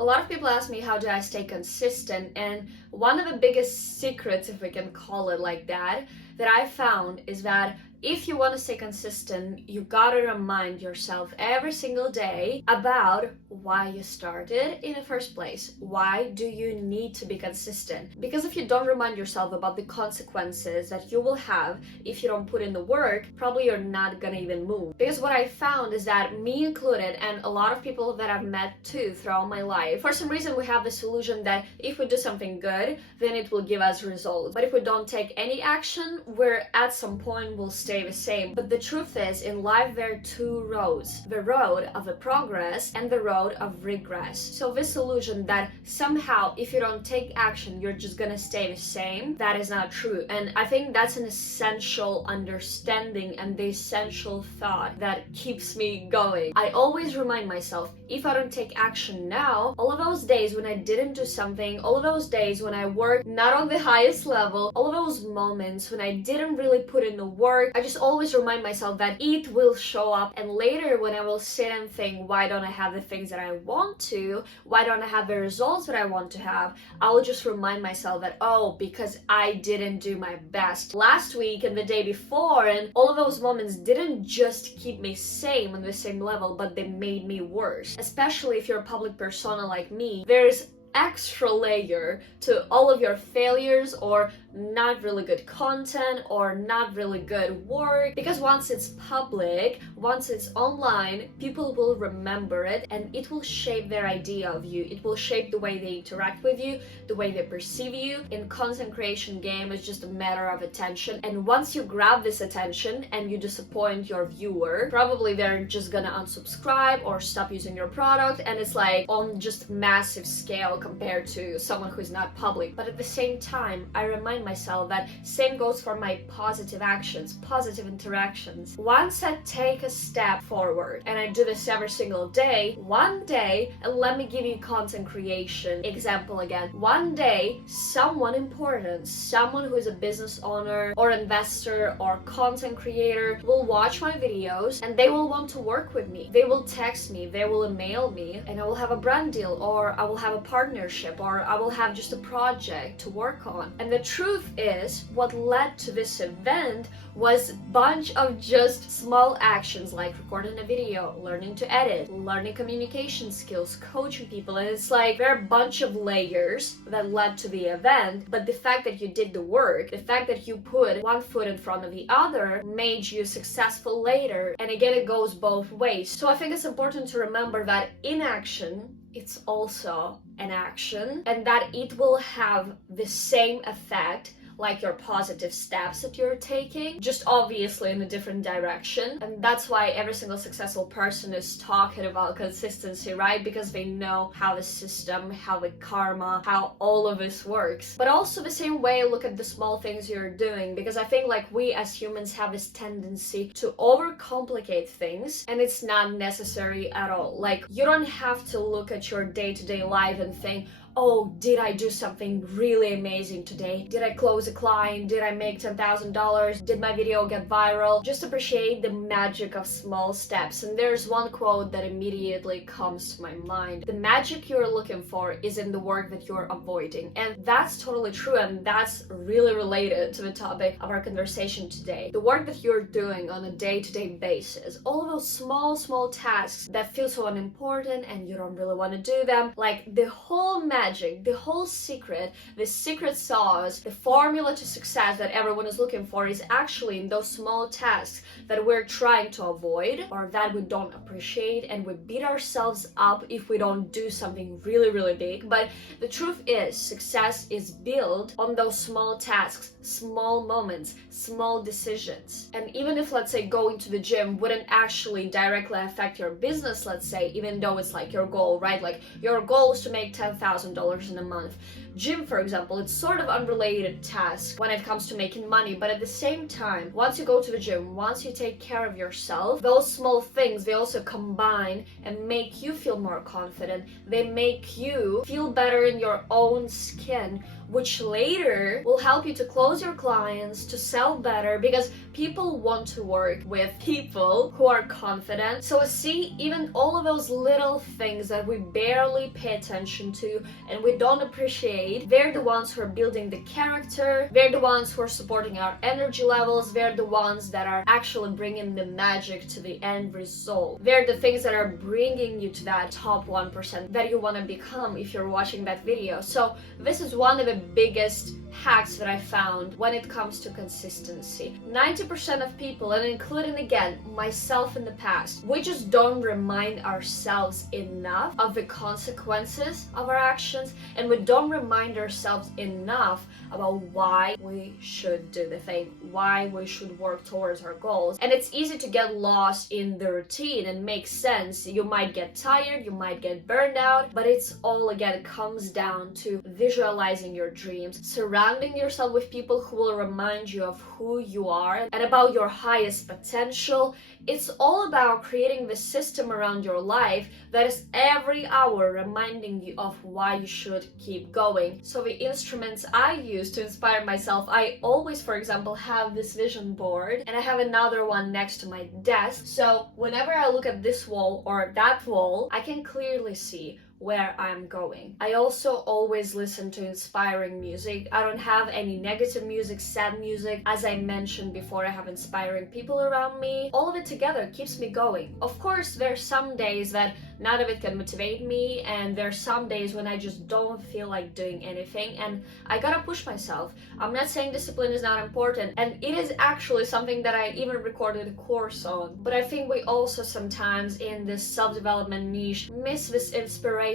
A lot of people ask me how do I stay consistent, and one of the biggest secrets, if we can call it like that I found is that if you want to stay consistent, you gotta remind yourself every single day about why you started in the first place. Why do you need to be consistent? Because if you don't remind yourself about the consequences that you will have if you don't put in the work, probably you're not gonna even move. Because what I found is that, me included, and a lot of people that I've met too throughout my life, for some reason we have this illusion that if we do something good, then it will give us results. But if we don't take any action, we're at some point will stay the same. But the truth is, in life there are two roads: the road of the progress and the road of regress. So this illusion that somehow if you don't take action you're just gonna stay the same, that is not true. And I think that's an essential understanding and the essential thought that keeps me going. I always remind myself, if I don't take action now, all of those days when I didn't do something, all of those days when I worked not on the highest level, all of those moments when I didn't really put in the work, I just always remind myself that it will show up. And later when I will sit and think, why don't I have the things that I want to? Why don't I have the results that I want to have? I will just remind myself that, oh, because I didn't do my best last week and the day before, and all of those moments didn't just keep me same on the same level, but they made me worse. Especially if you're a public persona like me, there's extra layer to all of your failures or not really good content or not really good work, because once it's public, once it's online, people will remember it and it will shape their idea of you. It will shape the way they interact with you, the way they perceive you. In content creation game, it's just a matter of attention, and once you grab this attention and you disappoint your viewer, probably they're just gonna unsubscribe or stop using your product, and it's like on just massive scale compared to someone who's not public. But at the same time, I remind myself that same goes for my positive actions, positive interactions. Once I take a step forward, and I do this every single day, one day, and let me give you content creation example again. One day, someone important, someone who is a business owner or investor or content creator will watch my videos and they will want to work with me. They will text me, they will email me, and I will have a brand deal, or I will have a partnership, or I will have just a project to work on. And the truth is, what led to this event was a bunch of just small actions, like recording a video, learning to edit, learning communication skills, coaching people. And it's like there are a bunch of layers that led to the event, but the fact that you did the work, the fact that you put one foot in front of the other made you successful later. And again, it goes both ways. So I think it's important to remember that inaction, it's also an action, and that it will have the same effect like your positive steps that you're taking, just obviously in a different direction. And that's why every single successful person is talking about consistency, right? Because they know how the system, how the karma, how all of this works. But also the same way, look at the small things you're doing, because I think like we as humans have this tendency to overcomplicate things, and it's not necessary at all. Like, you don't have to look at your day-to-day life and think, oh, did I do something really amazing today? Did I close a client? Did I make $10,000? Did my video get viral? Just appreciate the magic of small steps. And there's one quote that immediately comes to my mind. The magic you're looking for is in the work that you're avoiding. And that's totally true, and that's really related to the topic of our conversation today. The work that you're doing on a day-to-day basis, all of those small tasks that feel so unimportant and you don't really want to do them, like the whole magic, the whole secret, the secret sauce, the formula to success that everyone is looking for is actually in those small tasks that we're trying to avoid or that we don't appreciate, and we beat ourselves up if we don't do something really big. But the truth is, success is built on those small tasks, small moments, small decisions. And even if, let's say, going to the gym wouldn't actually directly affect your business, let's say, even though it's like your goal, right? Like your goal is to make $10,000 in a month. Gym, for example, it's sort of unrelated task when it comes to making money, but at the same time, once you go to the gym, once you take care of yourself, those small things, they also combine and make you feel more confident. They make you feel better in your own skin, which later will help you to close your clients, to sell better, because people want to work with people who are confident. So see, even all of those little things that we barely pay attention to and we don't appreciate, they're the ones who are building the character, they're the ones who are supporting our energy levels, they're the ones that are actually bringing the magic to the end result. They're the things that are bringing you to that top 1% that you want to become if you're watching that video. So this is one of the biggest hacks that I found when it comes to consistency. 90% of people, and including again myself in the past, we just don't remind ourselves enough of the consequences of our actions, and we don't remind ourselves enough about why we should do the thing, why we should work towards our goals. And it's easy to get lost in the routine, and makes sense. You might get tired, you might get burned out, but it's all again comes down to visualizing your dreams, surrounding yourself with people who will remind you of who you are and about your highest potential. It's all about creating the system around your life that is every hour reminding you of why you should keep going. So the instruments I use to inspire myself, I always, for example, have this vision board, and I have another one next to my desk. So whenever I look at this wall or that wall, I can clearly see where I'm going. I also always listen to inspiring music. I don't have any negative music, sad music. As I mentioned before, I have inspiring people around me. All of it together keeps me going. Of course, there's some days that none of it can motivate me, and there's some days when I just don't feel like doing anything, and I gotta push myself. I'm not saying discipline is not important, and it is actually something that I even recorded a course on. But I think we also sometimes in this self-development niche miss this inspiration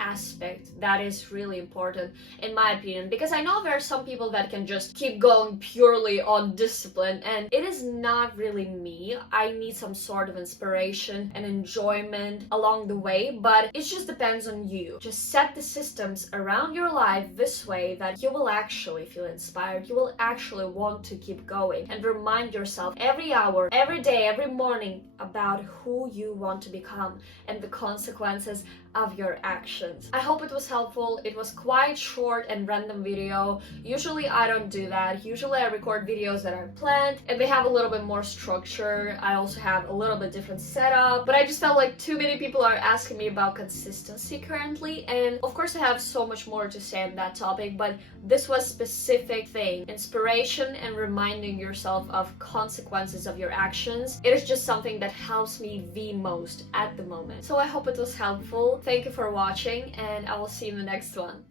aspect that is really important, in my opinion, because I know there are some people that can just keep going purely on discipline, and it is not really me. I need some sort of inspiration and enjoyment along the way, but it just depends on you. Just set the systems around your life this way that you will actually feel inspired, you will actually want to keep going, and remind yourself every hour, every day, every morning about who you want to become and the consequences of your actions. I hope it was helpful. It was quite short and random video. Usually I don't do that. Usually I record videos that are planned and they have a little bit more structure. I also have a little bit different setup, but I just felt like too many people are asking me about consistency currently, and of course I have so much more to say on that topic, but this was specific thing, inspiration and reminding yourself of consequences of your actions. It is just something that helps me the most at the moment. So I hope it was helpful. Thank you for watching, and I will see you in the next one.